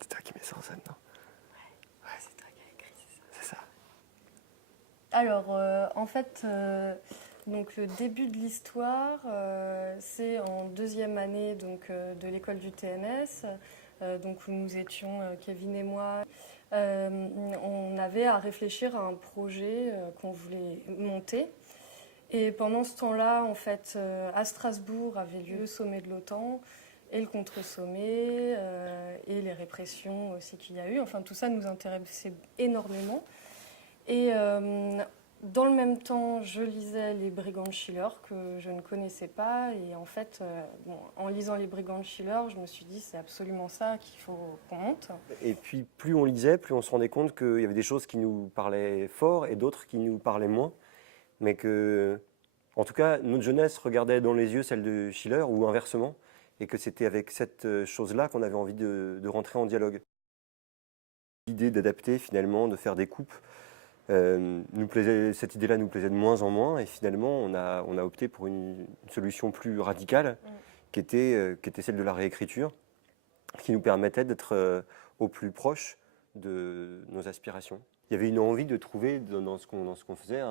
C'est toi qui mets ça en scène, non? Ouais, c'est toi qui as écrit, c'est ça. C'est ça. Alors, en fait, donc le début de l'histoire, c'est en deuxième année donc, de l'école du TMS, donc où nous étions, Kevin et moi. On avait à réfléchir à un projet qu'on voulait monter. Et pendant ce temps-là, en fait, à Strasbourg avait lieu le sommet de l'OTAN et le contre-sommet et les répressions aussi qu'il y a eu. Enfin, tout ça nous intéressait énormément. Et dans le même temps, je lisais Les Brigands de Schiller, que je ne connaissais pas. Et en fait, en lisant Les Brigands de Schiller, je me suis dit, c'est absolument ça qu'il faut qu'on monte. Et puis, plus on lisait, plus on se rendait compte qu'il y avait des choses qui nous parlaient fort et d'autres qui nous parlaient moins. Mais que, en tout cas, notre jeunesse regardait dans les yeux celle de Schiller, ou inversement. Et que c'était avec cette chose-là qu'on avait envie de rentrer en dialogue. L'idée d'adapter, finalement, de faire des coupes, cette idée-là nous plaisait de moins en moins, et finalement on a opté pour une solution plus radicale, qui était celle de la réécriture, qui nous permettait d'être au plus proche de nos aspirations. Il y avait une envie de trouver dans ce qu'on faisait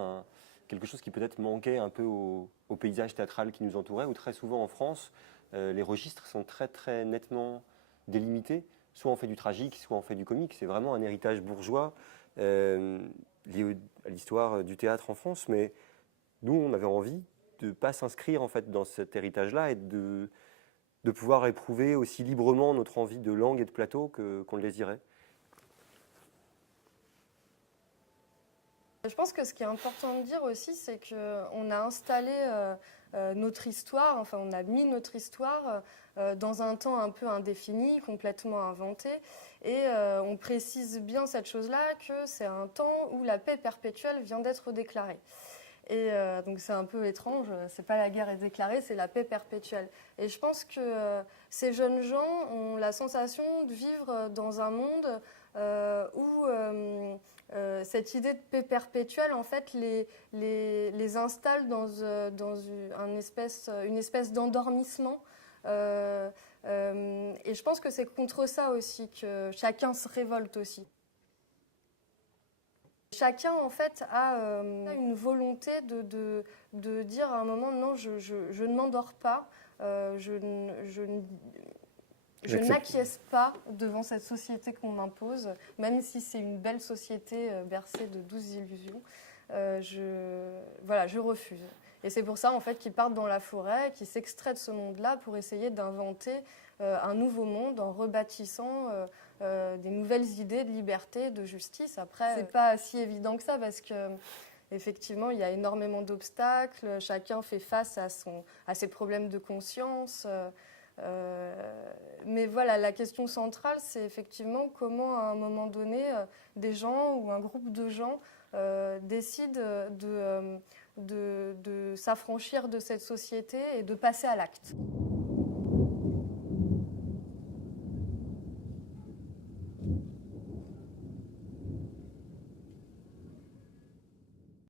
quelque chose qui peut-être manquait un peu au paysage théâtral qui nous entourait, où très souvent en France, les registres sont très très nettement délimités. Soit on fait du tragique, soit on fait du comique. C'est vraiment un héritage bourgeois lié à l'histoire du théâtre en France. Mais nous, on avait envie de ne pas s'inscrire en fait dans cet héritage-là et de pouvoir éprouver aussi librement notre envie de langue et de plateau qu'on le désirait. Je pense que ce qui est important de dire aussi, c'est qu'on a installé notre histoire, enfin on a mis notre histoire dans un temps un peu indéfini, complètement inventé. Et on précise bien cette chose-là, que c'est un temps où la paix perpétuelle vient d'être déclarée. Et donc c'est un peu étrange, c'est pas la guerre est déclarée, c'est la paix perpétuelle. Et je pense que ces jeunes gens ont la sensation de vivre dans un monde où cette idée de paix perpétuelle, en fait, les installe dans une espèce d'endormissement. Et je pense que c'est contre ça aussi que chacun se révolte aussi. Chacun, en fait, a une volonté de dire à un moment, non, je ne m'endors pas, je n'acquiesce pas devant cette société qu'on m'impose, même si c'est une belle société bercée de douces illusions. Je refuse. Et c'est pour ça, en fait, qu'ils partent dans la forêt, qu'ils s'extraient de ce monde-là pour essayer d'inventer un nouveau monde en rebâtissant des nouvelles idées de liberté, de justice. Après, c'est pas si évident que ça parce que effectivement, il y a énormément d'obstacles. Chacun fait face à ses problèmes de conscience. Mais voilà, la question centrale, c'est effectivement comment, à un moment donné, des gens ou un groupe de gens décident de s'affranchir de cette société et de passer à l'acte.